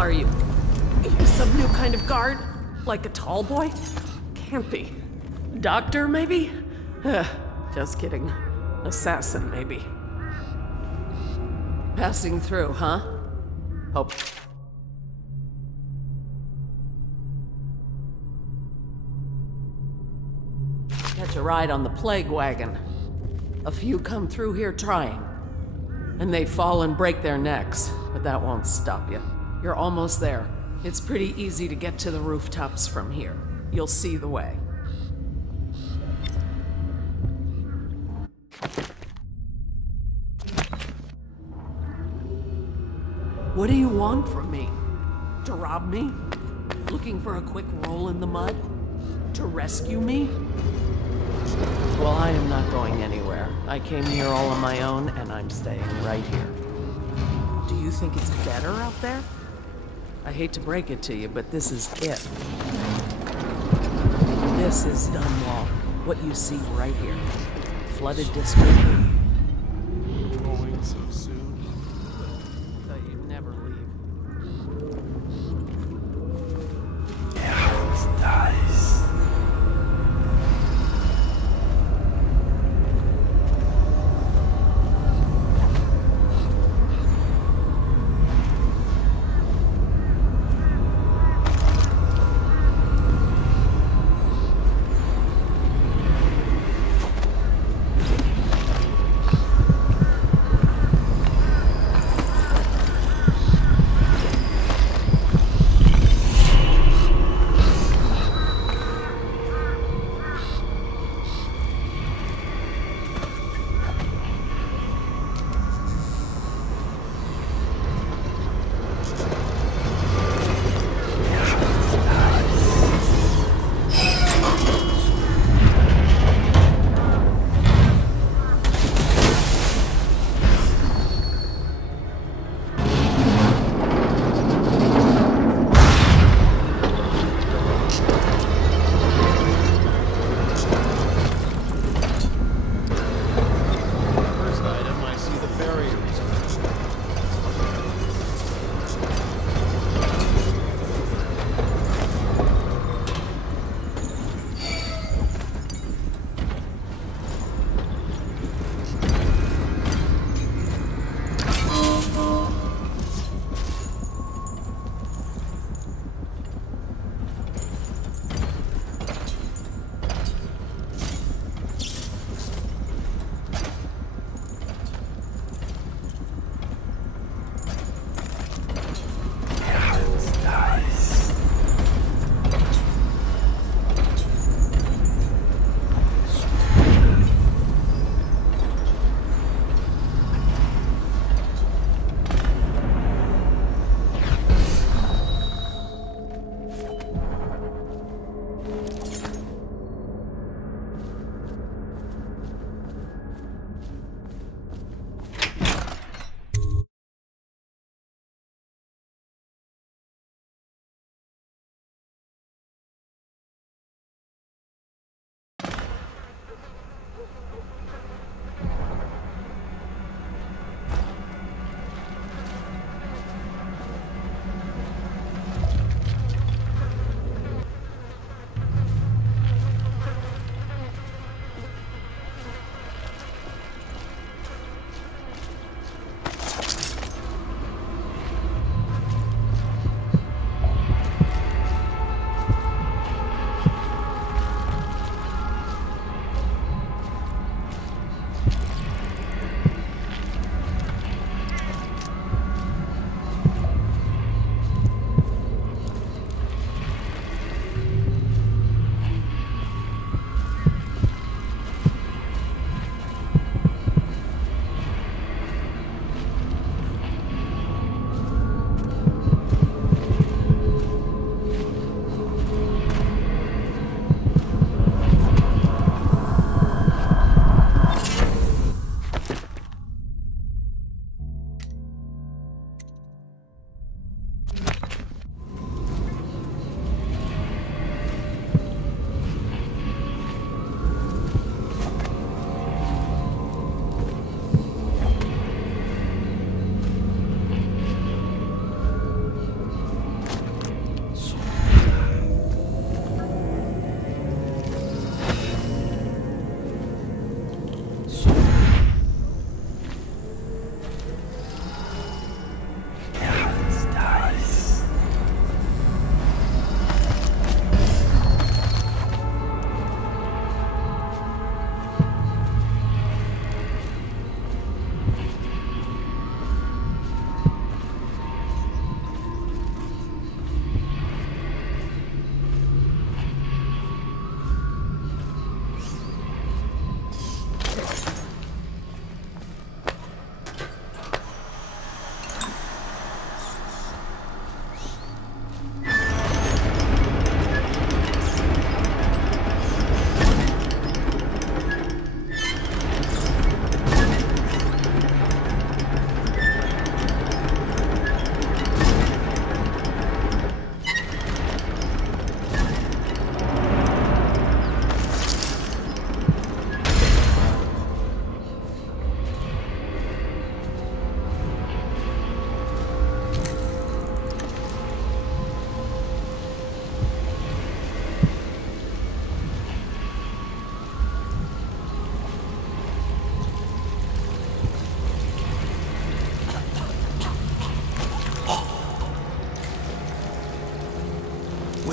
are you? You some new kind of guard? Like a tall boy? Can't be. Doctor, maybe? Just kidding. Assassin, maybe. Passing through, huh? Hope. Catch a ride on the plague wagon. A few come through here trying. And they fall and break their necks, but that won't stop you. You're almost there. It's pretty easy to get to the rooftops from here. You'll see the way. What do you want from me? To rob me? Looking for a quick roll in the mud? To rescue me? Well, I am not going anywhere. I came here all on my own, and I'm staying right here. Do you think it's better out there? I hate to break it to you, but this is it. This is Dunwall. What you see right here. Flooded district. Going so soon. Thought you'd never leave. Yeah, it's nice.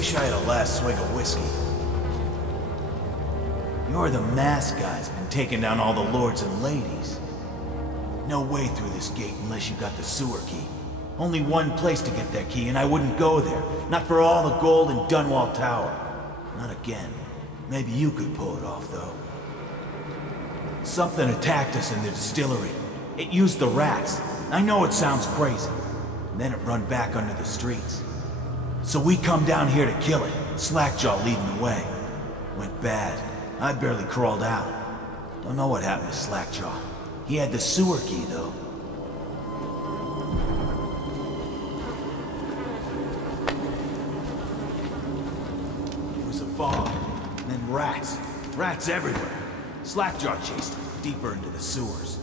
Wish I had a last swig of whiskey. You're the masked guy's been taking down all the lords and ladies. No way through this gate unless you got the sewer key. Only one place to get that key, and I wouldn't go there. Not for all the gold in Dunwall Tower. Not again. Maybe you could pull it off, though. Something attacked us in the distillery. It used the rats. I know it sounds crazy. And then it run back under the streets. So we come down here to kill it. Slackjaw leading the way. Went bad. I barely crawled out. Don't know what happened to Slackjaw. He had the sewer key, though. It was a fog. And then rats. Rats everywhere. Slackjaw chased him deeper into the sewers.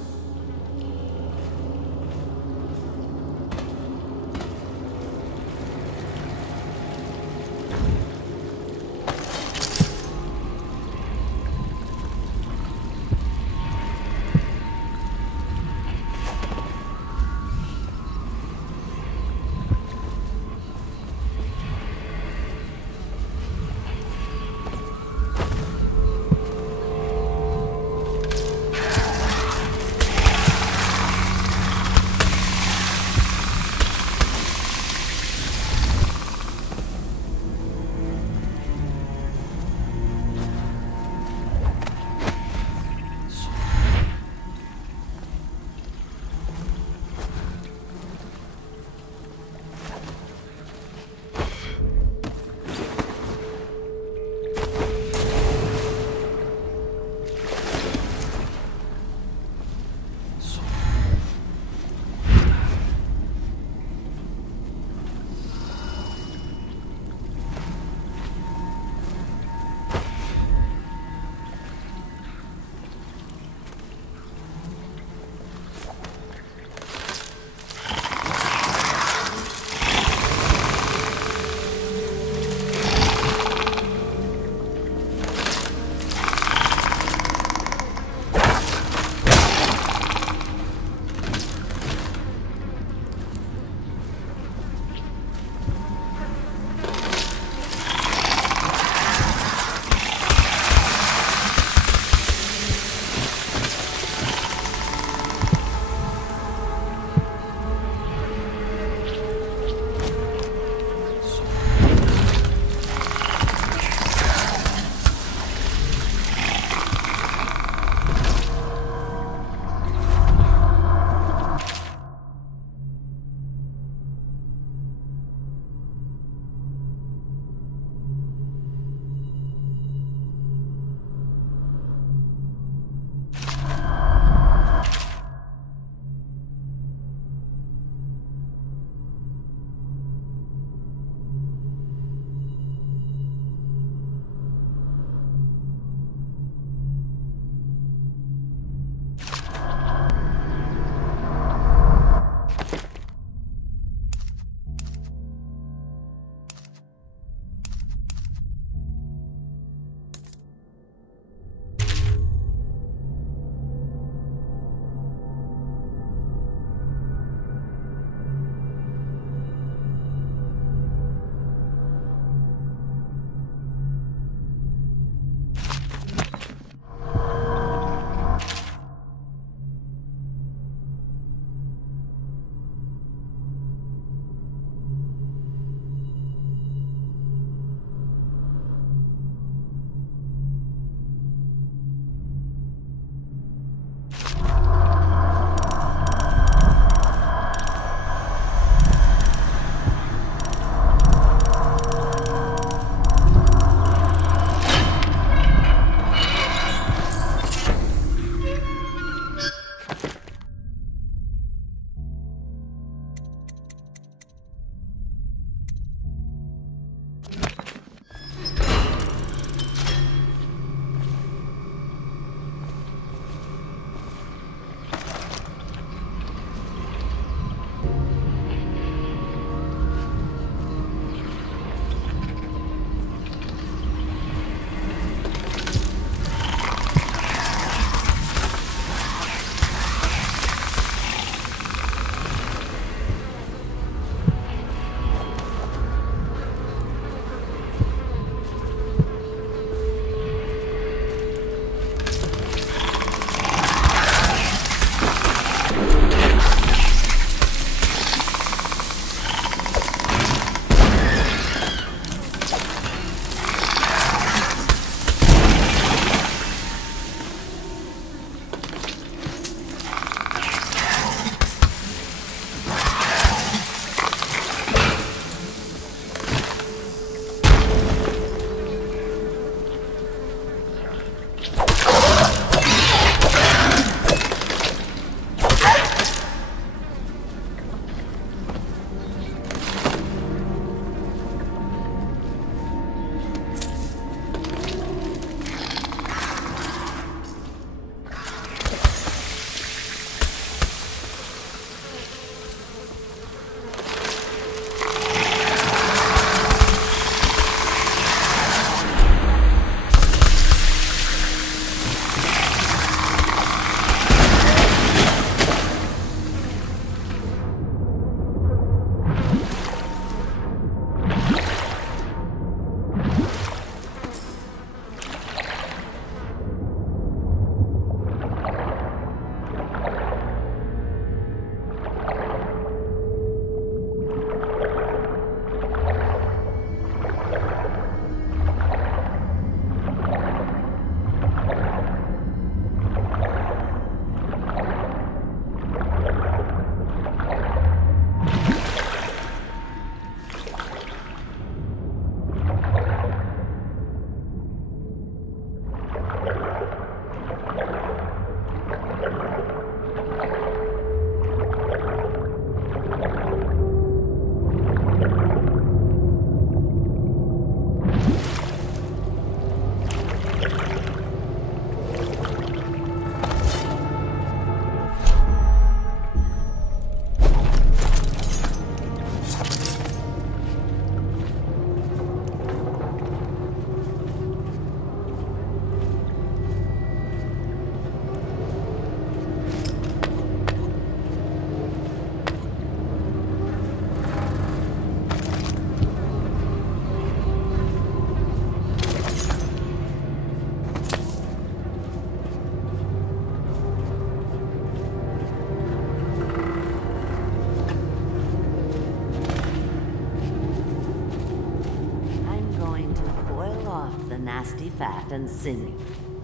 nasty fat and sinew,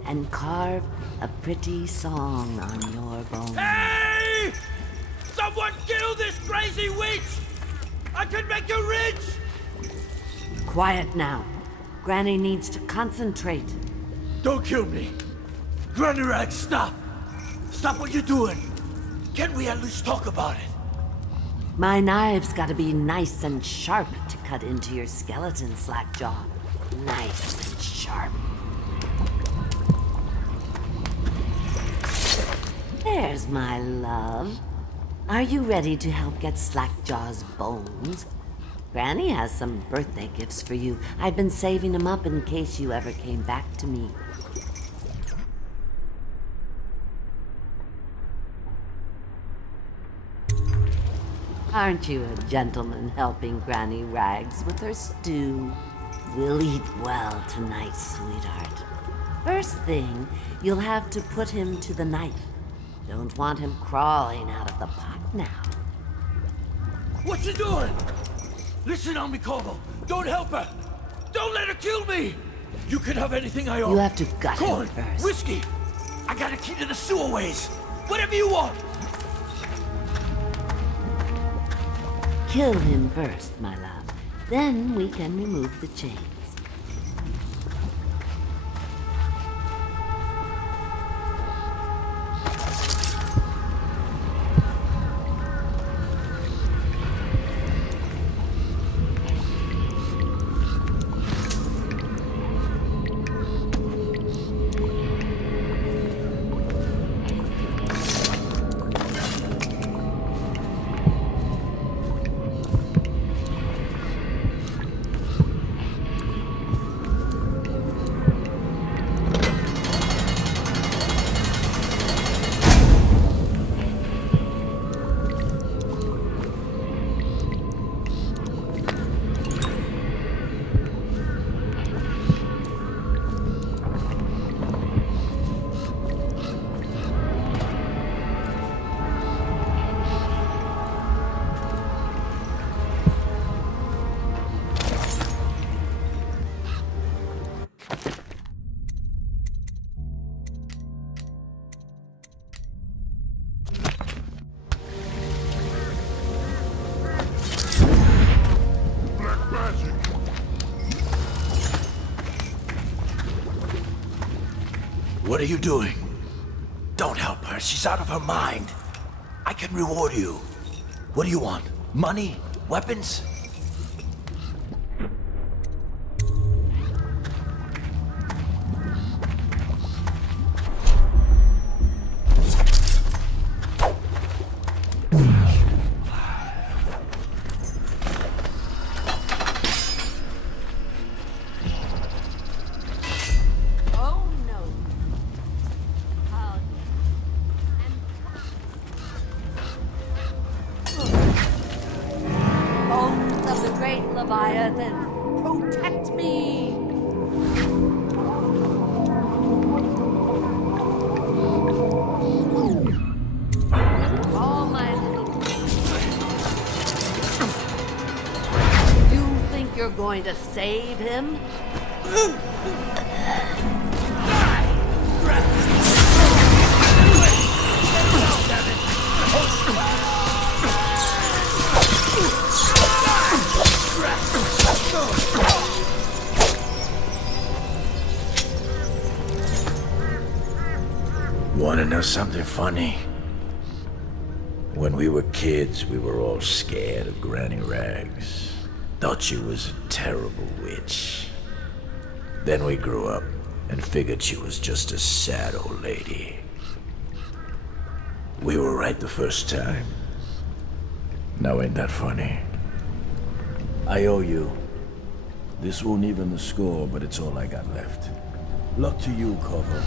and carve a pretty song on your bones. Hey! Someone kill this crazy witch! I can make her rich! Quiet now. Granny needs to concentrate. Don't kill me! Granny Rag, stop! Stop what you're doing! Can't we at least talk about it? My knife's gotta be nice and sharp to cut into your skeleton, Slackjaw. Nice and sharp. There's my love. Are you ready to help get Slackjaw's bones? Granny has some birthday gifts for you. I've been saving them up in case you ever came back to me. Aren't you a gentleman helping Granny Rags with her stew? We'll eat well tonight, sweetheart. First thing, you'll have to put him to the knife. Don't want him crawling out of the pot now. What you doing? Listen on me, Corvo. Don't help her. Don't let her kill me. You can have anything I own. You have to gut Corn, him first. whiskey. I got a key to the sewerways. Whatever you want. Kill him first, my love. Then we can remove the chains. What are you doing? Don't help her. She's out of her mind. I can reward you. What do you want? Money? Weapons? Protect me! Oh, my little... You think you're going to save him? Wanna know something funny? When we were kids, we were all scared of Granny Rags. Thought she was a terrible witch. Then we grew up and figured she was just a sad old lady. We were right the first time. Now ain't that funny? I owe you. This won't even the score, but it's all I got left. Luck to you, Corvo.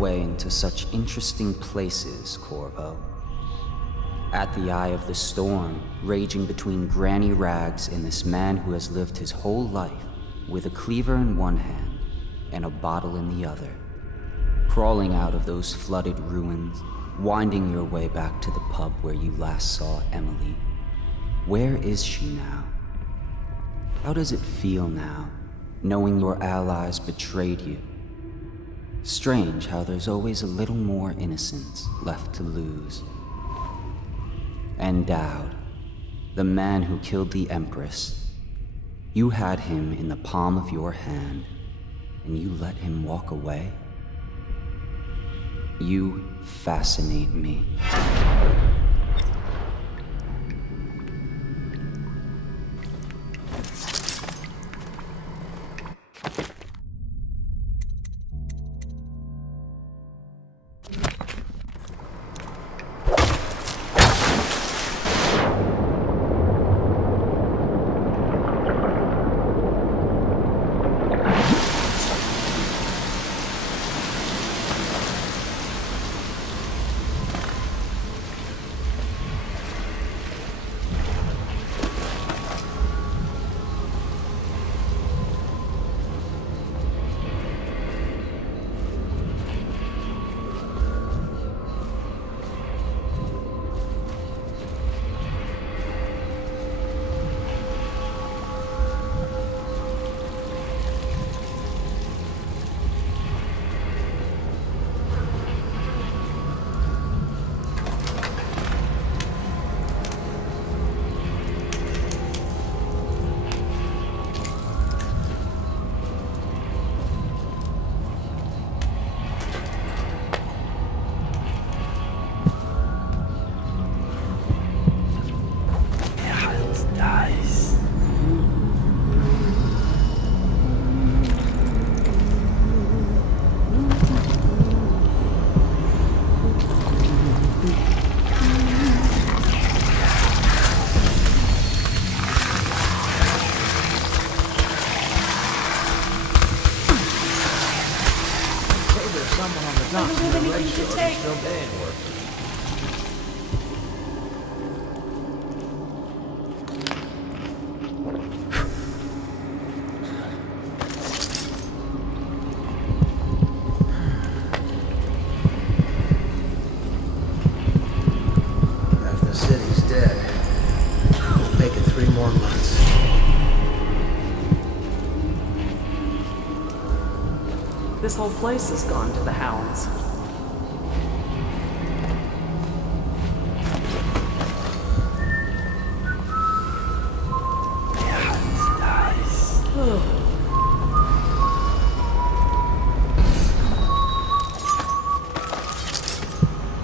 way into such interesting places, Corvo. At the eye of the storm, raging between Granny Rags and this man who has lived his whole life with a cleaver in one hand and a bottle in the other. Crawling out of those flooded ruins, winding your way back to the pub where you last saw Emily. Where is she now? How does it feel now, knowing your allies betrayed you? Strange how there's always a little more innocence left to lose. And Dowd, the man who killed the Empress. You had him in the palm of your hand, and you let him walk away? You fascinate me. This whole place has gone to the hounds.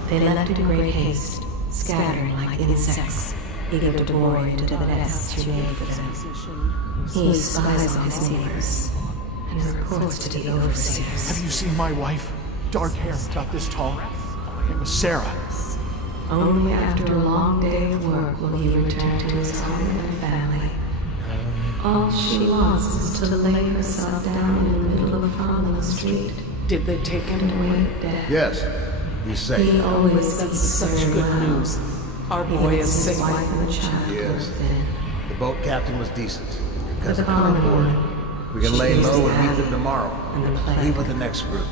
They left in great haste, scattering like insects, eager to bore into the nests you made for them. He spies on his neighbors and reports to the overseers. Have you seen my wife? Dark hair, about this tall. Her name was Sarah. Only after a long day of work will he return to his home and family. All she wants is to lay herself down in the middle of a farming street. Did they take him? And wait death. Yes, he's safe. He always That's speaks such very good well. news. Our boy is safe. His wife and the child Yes. were thin. The boat captain was decent. Your But cousin the came on board. common We can lay she is low and meet the them tomorrow. and the plague. Leave with the next group.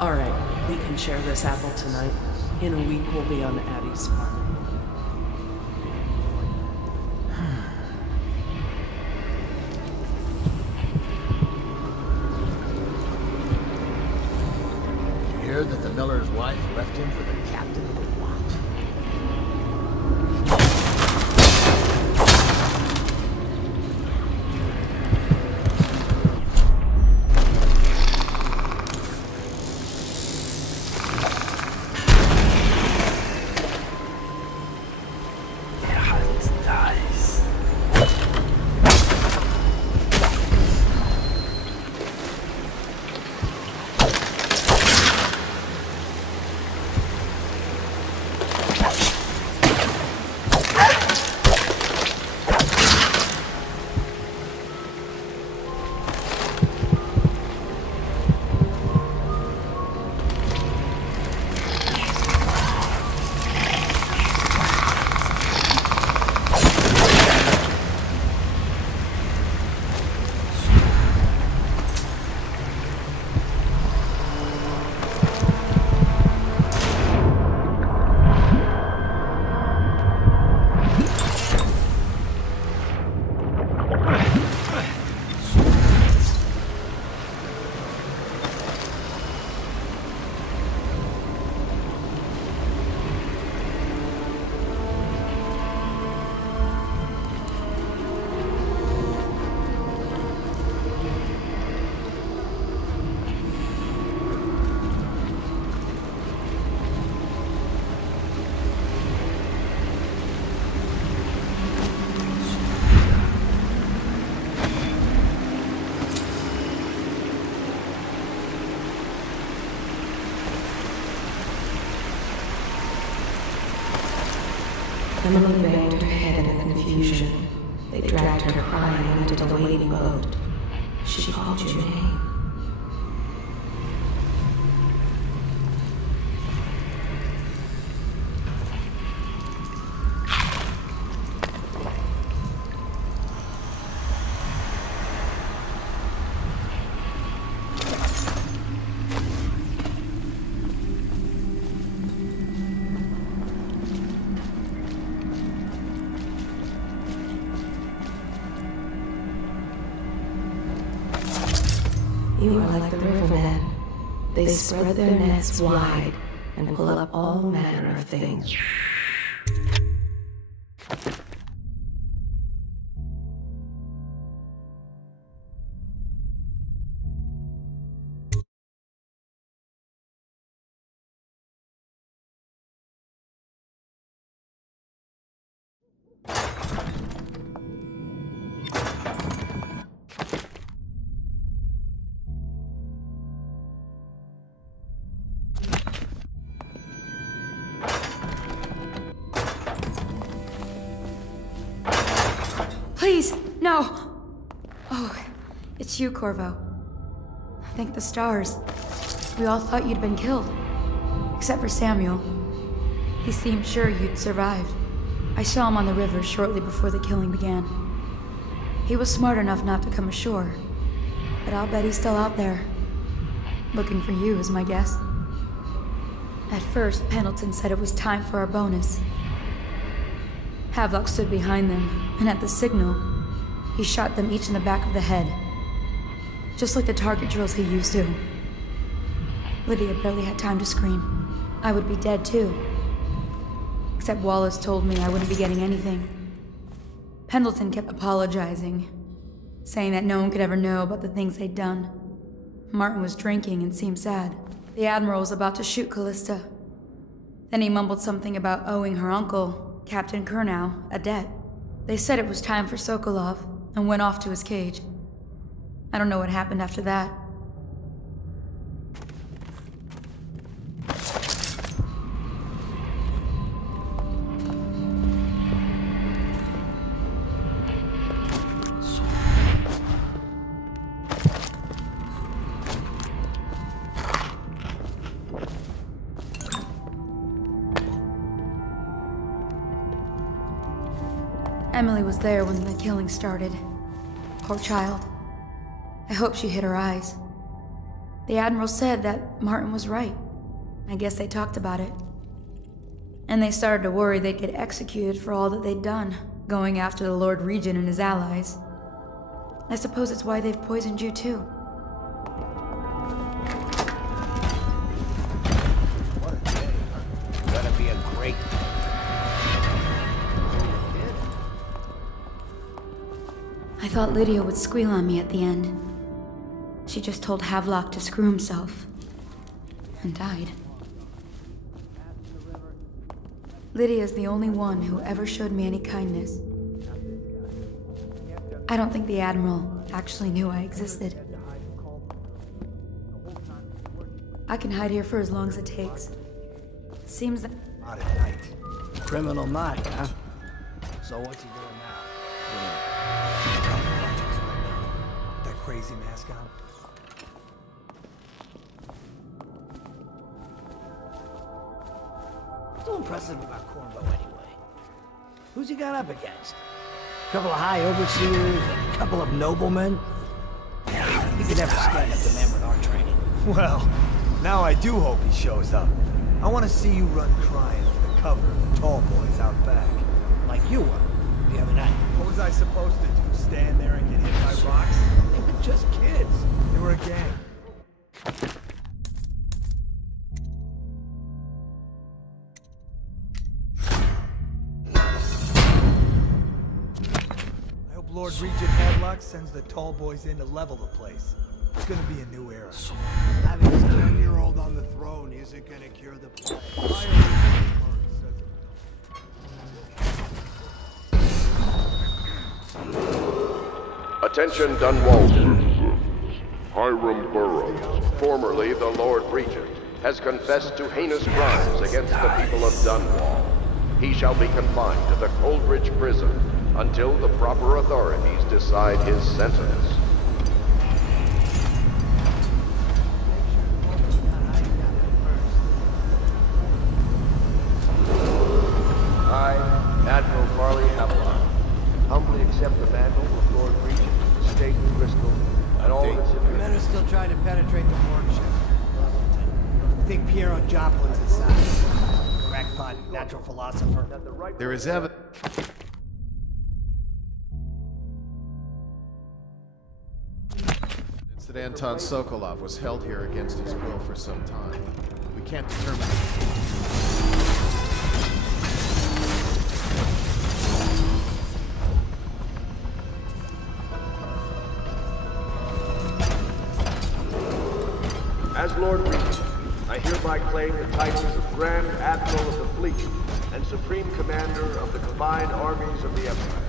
All right, we can share this apple tonight. In a week, we'll be on Addie's farm. You hear that the miller's wife left him for the captain of the watch? Emily banged her head in the confusion. They dragged her crying into the waiting boat. She called your name. You are like the rivermen. They spread their nets wide and pull up all manner of things. Please, no! Oh, it's you, Corvo. Thank the stars. We all thought you'd been killed. Except for Samuel. He seemed sure you'd survived. I saw him on the river shortly before the killing began. He was smart enough not to come ashore. But I'll bet he's still out there. Looking for you, is my guess. At first, Pendleton said it was time for our bonus. Havelock stood behind them, and at the signal, he shot them each in the back of the head. Just like the target drills he used to. Lydia barely had time to scream. I would be dead too. Except Wallace told me I wouldn't be getting anything. Pendleton kept apologizing, saying that no one could ever know about the things they'd done. Martin was drinking and seemed sad. The Admiral was about to shoot Callista. Then he mumbled something about owing her uncle, Captain Kurnow, a debt. They said it was time for Sokolov, and went off to his cage. I don't know what happened after that. Emily was there when the killing started. Poor child. I hope she hid her eyes. The Admiral said that Martin was right. I guess they talked about it. And they started to worry they'd get executed for all that they'd done, going after the Lord Regent and his allies. I suppose it's why they've poisoned you too. What a day, huh? Gonna be a great day. I thought Lydia would squeal on me at the end. She just told Havelock to screw himself. And died. Lydia's the only one who ever showed me any kindness. I don't think the Admiral actually knew I existed. I can hide here for as long as it takes. Seems that... Not at night. Criminal night, huh? So what's he doing now? That crazy mask on? What's so impressive about Corvo anyway? Who's he got up against? A couple of high overseers, a couple of noblemen? He could never stand up to men with our training. Well, now I do hope he shows up. I want to see you run crying for the cover of the tall boys out back. Like you were the other night. What was I supposed to do? Stand there and get hit by rocks? They were just kids. They were a gang. I hope Lord Regent Havelock sends the tall boys in to level the place. It's gonna be a new era. Having a 10-year-old on the throne isn't gonna cure the plague. Attention Dunwall citizens. Hiram Burroughs, formerly the Lord Regent, has confessed to heinous crimes against the people of Dunwall. He shall be confined to the Coldridge prison until the proper authorities decide his sentence. I, Admiral Farley Havelock, humbly accept the mantle of Lord Regent of the State of Bristol and all its The men are still trying to penetrate the warship. I think Piero Joplin's inside. Crackpot, natural philosopher. There is evidence that Anton Sokolov was held here against his will for some time. We can't determine. As Lord Regent, I hereby claim the titles of Grand Admiral of the Fleet and Supreme Commander of the Combined Armies of the Empire.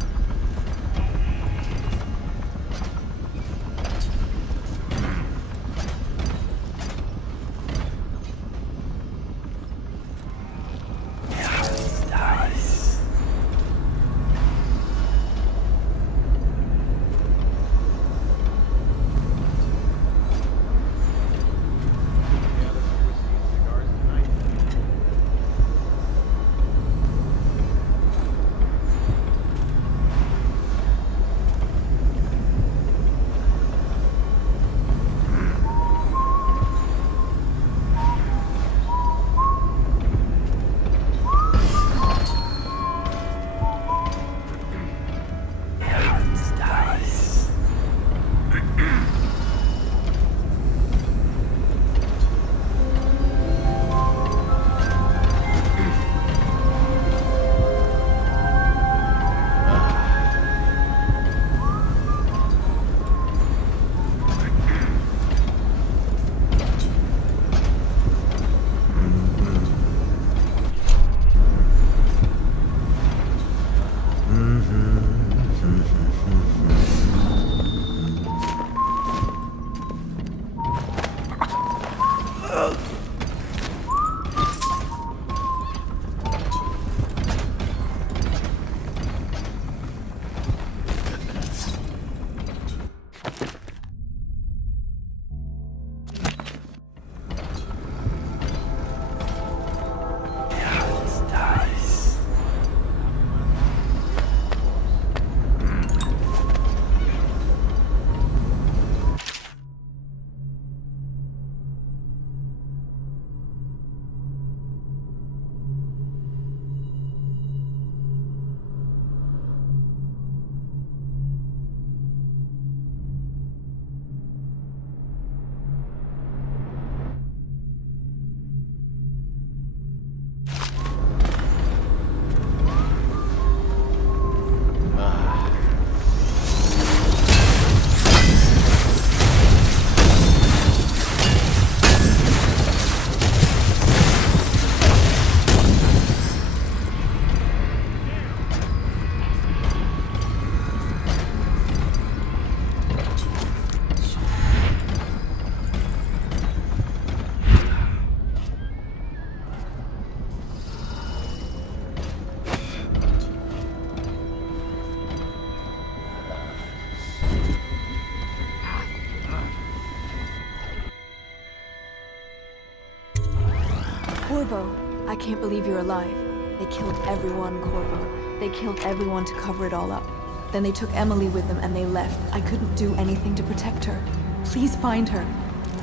Corvo, I can't believe you're alive. They killed everyone, Corvo. They killed everyone to cover it all up. Then they took Emily with them and they left. I couldn't do anything to protect her. Please find her.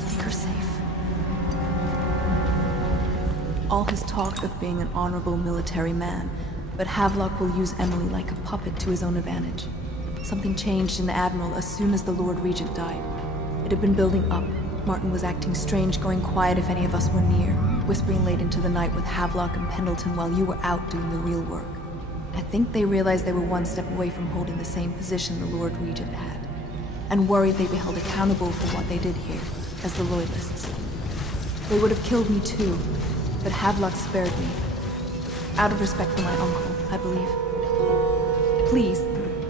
Make her safe. All his talk of being an honorable military man, but Havelock will use Emily like a puppet to his own advantage. Something changed in the Admiral as soon as the Lord Regent died. It had been building up. Martin was acting strange, going quiet if any of us were near, whispering late into the night with Havelock and Pendleton while you were out doing the real work. I think they realized they were one step away from holding the same position the Lord Regent had, and worried they'd be held accountable for what they did here, as the Loyalists. They would have killed me too, but Havelock spared me. Out of respect for my uncle, I believe. Please,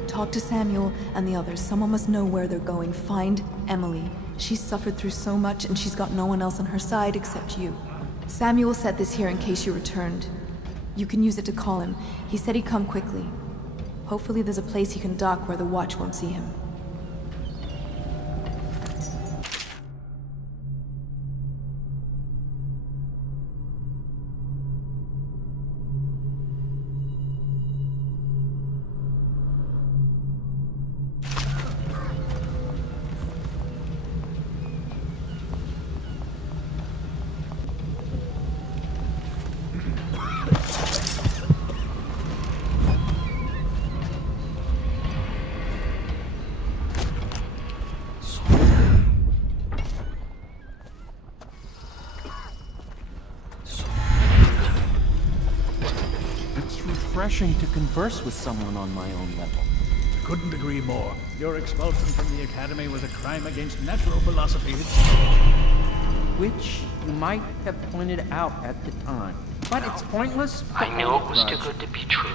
talk to Samuel and the others. Someone must know where they're going. Find Emily. She's suffered through so much, and she's got no one else on her side except you. Samuel set this here in case you returned. You can use it to call him. He said he'd come quickly. Hopefully there's a place he can dock where the watch won't see him. Refreshing to converse with someone on my own level. Couldn't agree more. Your expulsion from the Academy was a crime against natural philosophy. Which you might have pointed out at the time. But it's pointless. I knew it was too good to be true.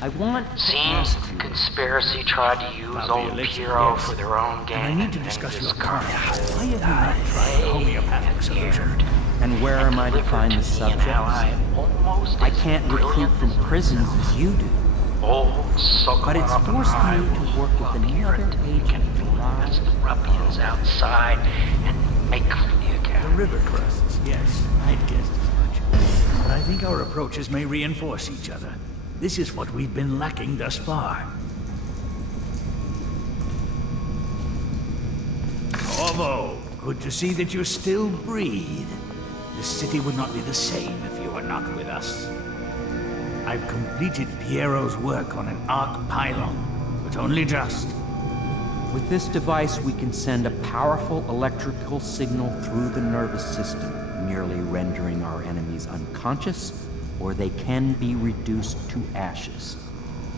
I want Seems the conspiracy tried to use old Piero for their own gain. I need to discuss your crime. Why have you not tried a homeopathic solution? And where am I to find the subjects? I can't recruit from prisons as you do. But it's forced me to work with another agent. That's the ruffians outside and make up the account. The river crusts, yes. I'd guessed as much. But I think our approaches may reinforce each other. This is what we've been lacking thus far. Corvo, good to see that you still breathe. The city would not be the same if you were not with us. I've completed Piero's work on an arc pylon, but only just. With this device, we can send a powerful electrical signal through the nervous system, merely rendering our enemies unconscious, or they can be reduced to ashes.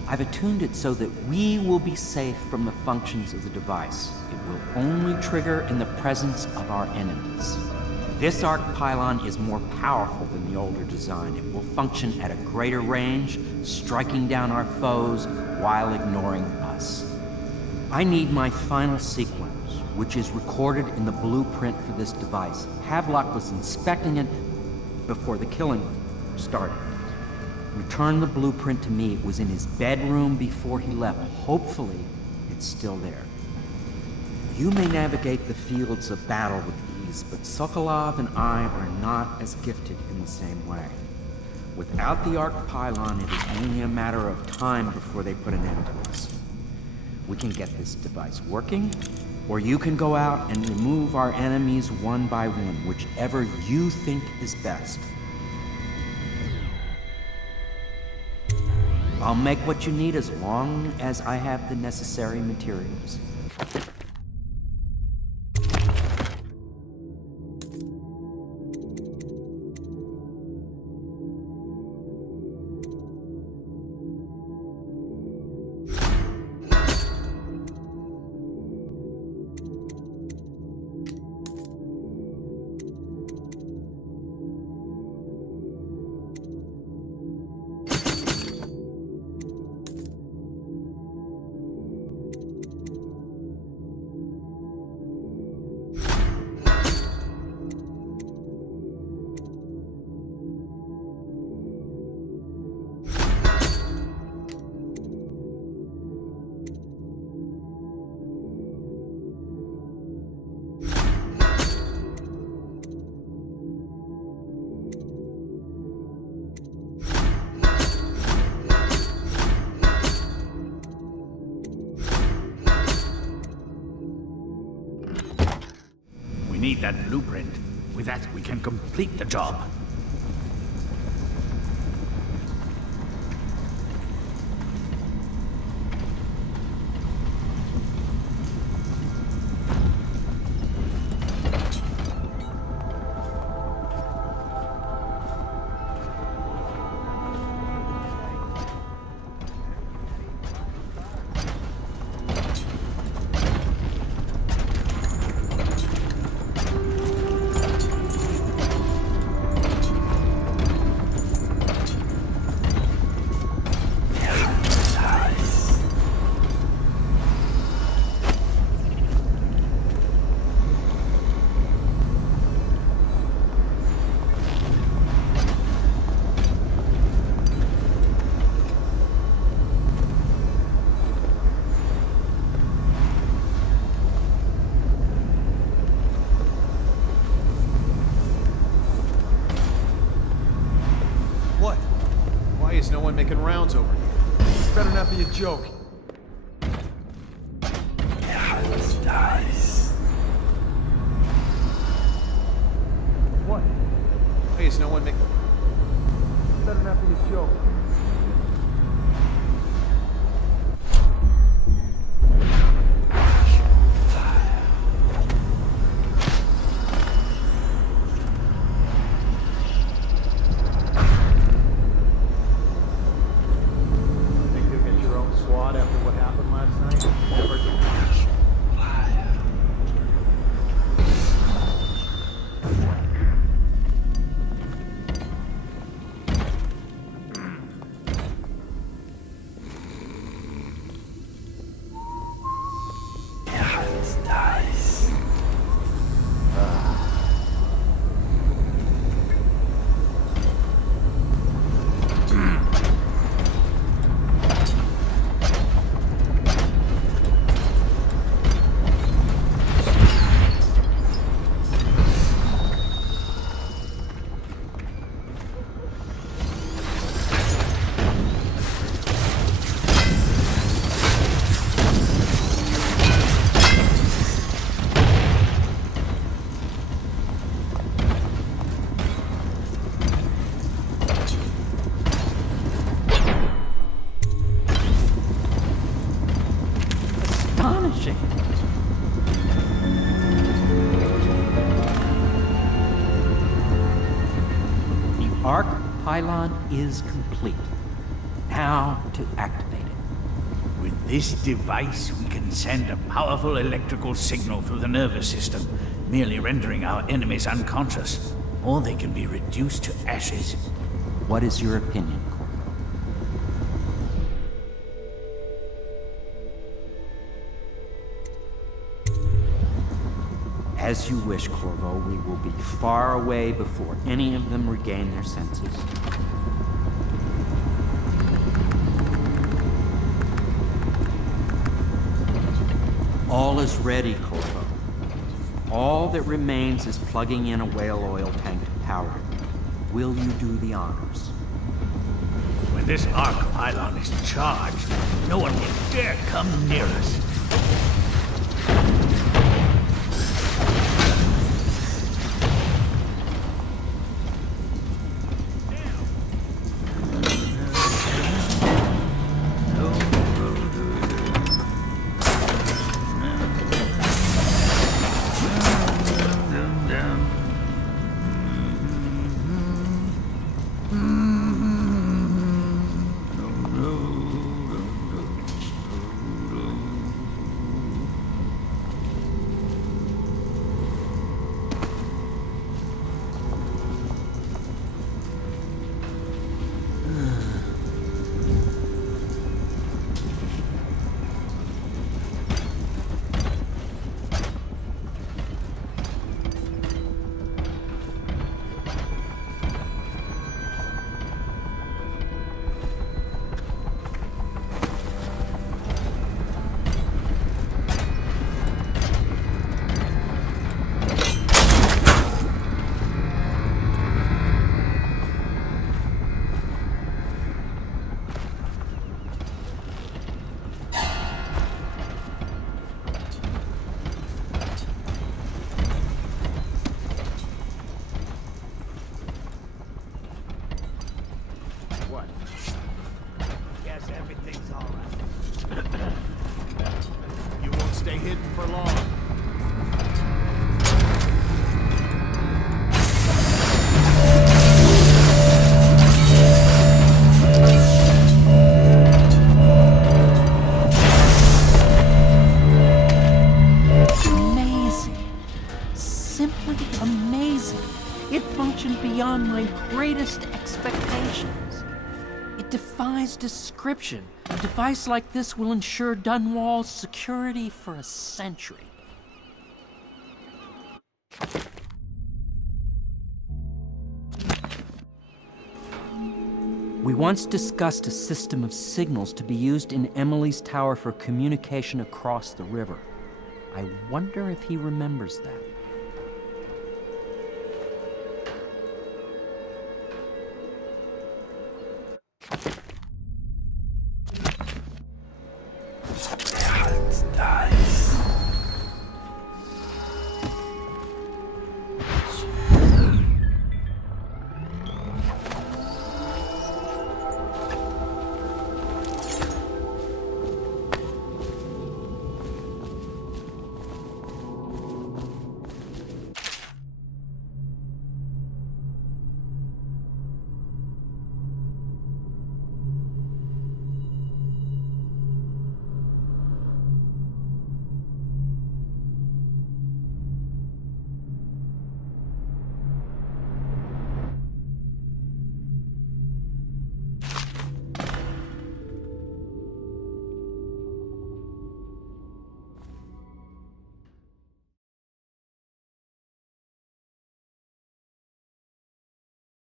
I've attuned it so that we will be safe from the functions of the device. It will only trigger in the presence of our enemies. This arc pylon is more powerful than the older design. It will function at a greater range, striking down our foes while ignoring us. I need my final sequence, which is recorded in the blueprint for this device. Havelock was inspecting it before the killing started. Return the blueprint to me. It was in his bedroom before he left. Hopefully, it's still there. You may navigate the fields of battle with ease, but Sokolov and I are not as gifted in the same way. Without the arc pylon, it is only a matter of time before they put an end to us. We can get this device working, or you can go out and remove our enemies one by one, whichever you think is best. I'll make what you need as long as I have the necessary materials. Need that blueprint. With that, we can complete the job. making rounds over here. Better not be a joke. What? Hey, is no one making... Better not be a joke. Pylon is complete. Now to activate it. With this device, we can send a powerful electrical signal through the nervous system, merely rendering our enemies unconscious, or they can be reduced to ashes. What is your opinion, Corvo? As you wish, Corvo. We will be far away before any of them regain their senses. All is ready, Corvo. All that remains is plugging in a whale oil tank to power it. Will you do the honors? When this arc pylon is charged, no one will dare come near us. Beyond my greatest expectations. It defies description. A device like this will ensure Dunwall's security for a century. We once discussed a system of signals to be used in Emily's tower for communication across the river. I wonder if he remembers that.